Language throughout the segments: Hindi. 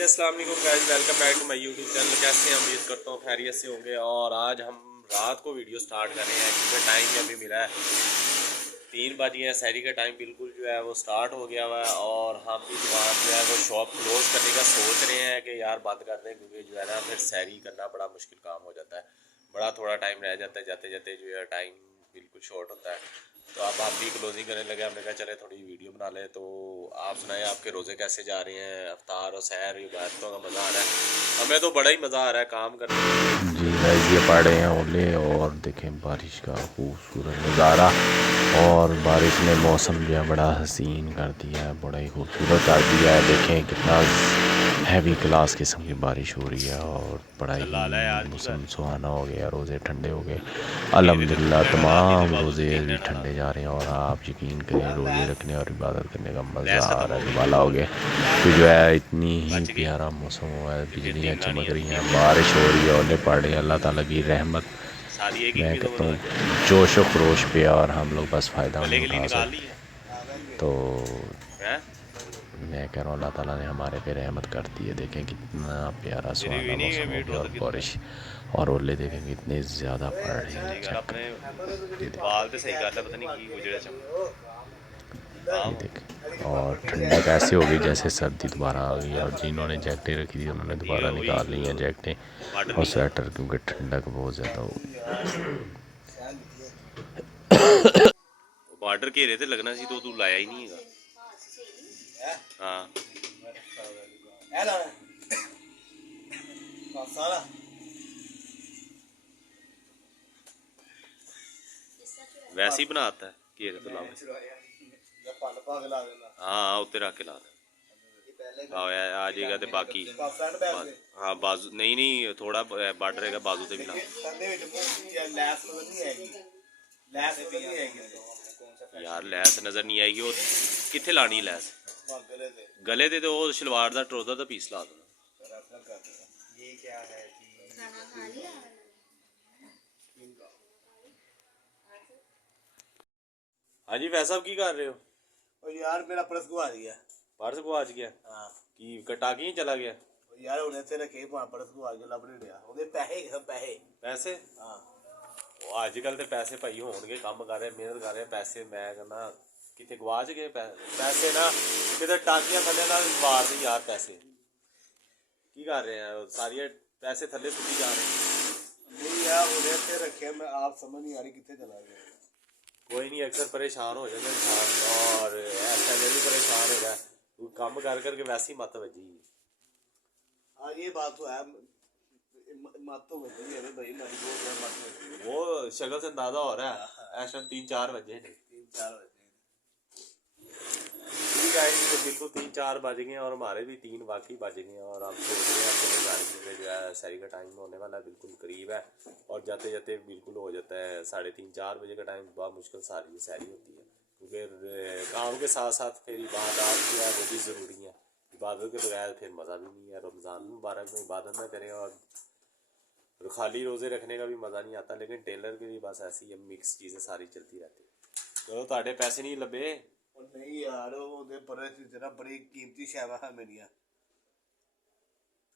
जी अस्सलाम वालेकुम guys, welcome back to my YouTube channel. कैसे हैं? उम्मीद करता हूँ खैरियत से होंगे। और आज हम रात को वीडियो स्टार्ट कर रहे हैं क्योंकि टाइम भी अभी मिला है, 3 बज गए हैं। शहरी का टाइम बिल्कुल जो है वो स्टार्ट हो गया हुआ है और हम भी दुकान जो है वो शॉप क्लोज़ करने का सोच रहे हैं कि यार बंद कर दें, क्योंकि जो है ना फिर शहरी करना बड़ा मुश्किल काम हो जाता है, बड़ा थोड़ा टाइम रह जाता है, जाते जाते जो है टाइम बिल्कुल शॉर्ट होता है। तो अब हम भी क्लोजिंग करने लगे, हमने कहा चले थोड़ी वीडियो बना ले। तो आप सुनाएं आपके रोज़े कैसे जा रहे हैं, अफ्तार और सहर इबादतों का मज़ा आ रहा है? हमें तो बड़ा ही मज़ा आ रहा है काम करने में। जी गाइस, ये पड़ रहे हैं ओले और देखें बारिश का खूबसूरत नज़ारा। और बारिश ने मौसम जो है बड़ा हसीन कर दिया है, बड़ा ही खूबसूरत कर दिया है। देखें कितना हैवी क्लास किस्म की बारिश हो रही है और बड़ा ही चल है यार की मौसम गल सुहाना हो गया, रोज़े ठंडे हो गए घेरे ते अल्हम्दुलिल्लाह। थल्ले लगा दी ते तमाम बाबू रोज़े तीन ठंडे जा रहे हैं और आप यकीन करें रोज़े रखने और इबादत करने का मज़ा लैस आ खत्म रहा हो है गई दुबाला हो गया। तो जो है इतनी ही बच गई प्यारा मौसम हुआ है, ते फिर बिजलियाँ तीन लानी चमक है रही हैं, तीन ले बारिश हो रही है, ओले पड़ रहे हैं। अल्लाह ताला की रहमत सारी एक मैं भी तो कहता बना हूँ जोश व खरोश पे, और हम लोग बस फ़ायदा गले नहीं के लिए उठा निकाल ली सकते। है तो हैं? मैं कह रहा हूँ अल्लाह ताला ने हमारे पे रहमत कर दी है। देखें कितना प्यारा तेरी भी सुहाना नहीं है मौसम हो मीट गया और उधर की बारिश और ओले देखें कितने ज़्यादा पड़ रहे हैं। सही गल चेक अपने करें, ये बाल तो सही गल है, पता नहीं की उजड़े ये देखें। और ठंडक ऐसे हो गई जैसे सर्दी दोबारा आ गई, और जिन्होंने जैकेटें रखी थी उन्होंने सर्दी दोबारा हो गई। निकाल ली हैं जैकेटें बार्डर और नहीं लाया स्वेटर, क्योंकि ठंडक बहुत ज़्यादा हो गई। बार्डर घेरे ते लगना सी तो तू लाया ही नहीं है। हाँ वैसे ही बनाता है घेरे तो लावे। हाँ उत्ते रख के ला दे आ जाएगा तो बाकी हाँ बाजू नहीं नहीं थोड़ा बार्डर है बाजू से भी ला यार लैस नजर नहीं आएगी। वो कितने लानी लैस गले दे तो वो शलवार का ट्रोजर का पीस ला दो। हाँ जी फैसल साहब की कर रहे हो? और यार मेरा पर्स गुआच गया। पर्स गुआच गया? हाँ कि कटा के ही चला गया? यार उन्हें से रखे पर्स गुआच गया, लभ नहीं रहा। ਉਹਦੇ पैसे हाँ अजकल तो पैसे भाई होणगे, काम कर रहे मेहनत कर रहे पैसे। मैं कहना कितने गवाच गए पैसे ना कितने टाकियां थले ना मार दी यार। पैसे की कर रहे हैं सारी पैसे थले सुटी जा रहे हैं। नहीं यार उन्हें से रखे, मैं आप समझ नहीं आ रही कितने चला गया। कोई नहीं, अक्सर परेशान हो जाता इंसान और ऐसा भी परेशान हो गया काम कर करके वैसे ही मत बजी। हाँ ये बात तो है, मत तो बजी है भाई, मेरी बहुत मत बजी। वो शक्ल से अंदाजा हो रहा है ऐसा 3-4 बजे ने 3-4 बजे ठीक है बिल्कुल 3-4 बज गए और हमारे भी 3 बाकी बज गए। और हम सोच रहे हैं अपने घर में जो है शहरी का टाइम होने वाला बिल्कुल करीब है और जाते जाते बिल्कुल हो जाता है 3:30-4 बजे का टाइम। बहुत मुश्किल सारी शहरी होती है क्योंकि काम के साथ साथ फिर इबादत जो है वो भी ज़रूरी है। इबादत के बगैर फिर मज़ा भी नहीं है। रमज़ान मुबारक में इबादत ना करें और खाली रोज़े रखने का भी मज़ा नहीं आता। लेकिन टेलर की भी बस ऐसी है, मिक्स चीज़ें सारी चलती रहती है। चलो ताड़े पैसे नहीं लभे? नहीं यार ਉਹਦੇ ਪਰੇ ਸੀ ਤੇਰਾ ਬੜੀ ਕੀਮਤੀ ਸ਼ੈਵਾ ਹੈ ਮੇਰੀਆਂ।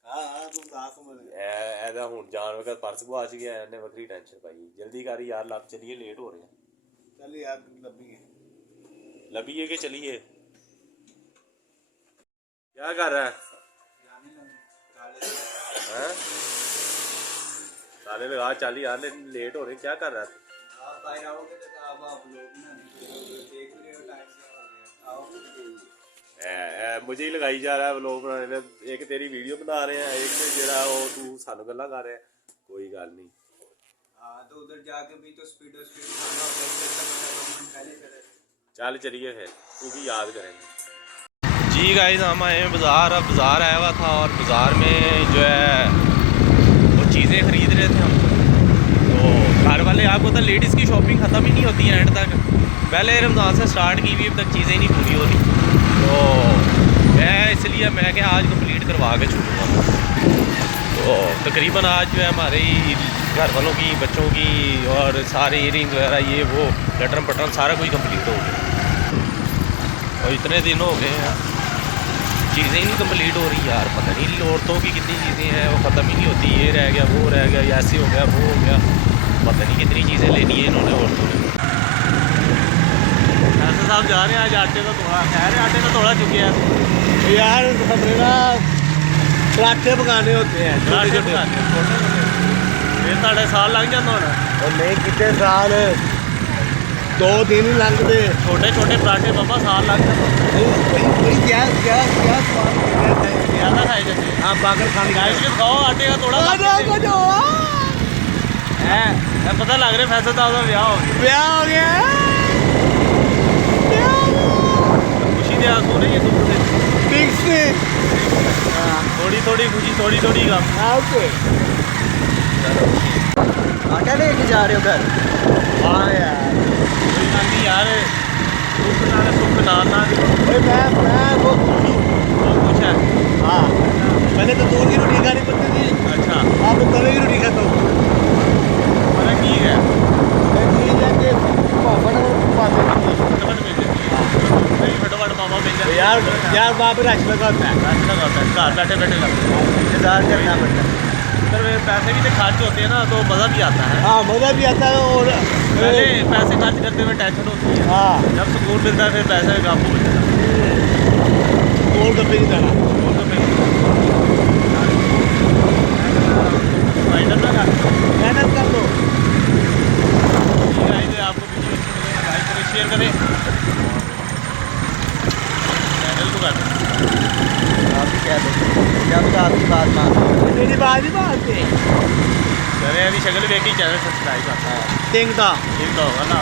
हाँ हाँ तुम दास समझ ऐसा हूँ जान वगैरह पर्स गुआच गया है, वक्री टेंशन पाई। जल्दी कर यार, लग चलिए लेट हो रहे हैं। चल यार लभी लभिए के चलिए। क्या कर रहा है? ताले लगा चल यार, लेट हो रहे। क्या कर रहा है? मुझे ही लगाई जा रहा है व्लॉग बनाने में। एक तेरी वीडियो बना रहे हैं, एक जरा वो तू सानू गल्लां कर रहा है। कोई गल नहीं। हाँ तो उधर जाके भी तो स्पीड चल चलिए फिर, तू भी याद करेंगे। जी गाइस हम आए हैं बाज़ार। अब बाज़ार आया हुआ था और बाज़ार में जो है वो चीज़ें ख़रीद रहे थे हम। तो घर वाले आपको पता लेडीज़ की शॉपिंग ख़त्म ही नहीं होती है एंड तक। पहले रमज़ान से स्टार्ट की हुई, अब तक चीज़ें नहीं पूरी हो रही। तो मैं इसलिए मैं क्या आज कंप्लीट करवा के छूटूँगा। तो तकरीबन आज जो है हमारे घर वालों की, बच्चों की और सारे इयरिंग्स वगैरह ये वो लटरम पटरम सारा कुछ कंप्लीट हो गया। और इतने दिन हो गए हैं चीज़ें ही नहीं कंप्लीट हो रही यार, पता नहीं औरतों की कितनी चीज़ें हैं वो ख़त्म ही नहीं होती, ये रह गया वो रह गया, ये ऐसे हो गया वो हो गया, पता नहीं कितनी चीज़ें लेनी है इन्होंने औरतों ने। ऐसे साहब जा रहे हैं आज आटे का थोड़ा, कह रहे आटे का थोड़ा चुके हैं यार हमने ना पराठे पकाने होते हैं पराठे पकाने छोटे फिर साढ़े साल लग जाता होना। और नहीं कितने साल 2 दिन ही लंघते छोटे छोटे पराठे बाबा साल लग जाता क्या स्वाद ज़्यादा खाए जाते हैं। हाँ पाकर खाने गाइस के खाओ आटे का थोड़ा है पता लग रहा है फैसल साहब का ब्याह हो गया, ब्याह हो गया खुशी दे आंसू नहीं है दुख दे, फिक्स से थोड़ी थोड़ी खुशी थोड़ी थोड़ी गम। ओके आटा लेके जा रहे हो घर? हाँ यार कोई गल नहीं यार, सुख नाल भाई मैं वो खुशी बहुत कुछ है। हाँ मैंने तो दूध की रोटी खानी पड़ती थी, अच्छा आप तो तवे की रोटी खाता हूँ। पता ठीक है फटाफट मामा मिल जाए यार यार वहाँ पे राशन का होता है, घर बैठे बैठे लगता इंतजार करना पड़ता है। है, पैसे भी तो खर्च होते हैं ना तो मज़ा भी आता है। हाँ मज़ा भी आता है और पहले पैसे खर्च करते हुए टेंशन होती है, हाँ जब सुकून मिलता है फिर पैसे काबू हो जाता है। गोल गप्पे की तरह और तो फिर फाइनल ना मेहनत कर लो। गाइस आपको वीडियो अच्छी लगे लाइक करें शेयर करें चैनल को कर आप ही कह दो क्या पता आपकी बात मान मेरी बात ही मानते करे शक्ल देखी चैनल सब्सक्राइब करना टिंग था ठीक तो होगा ना।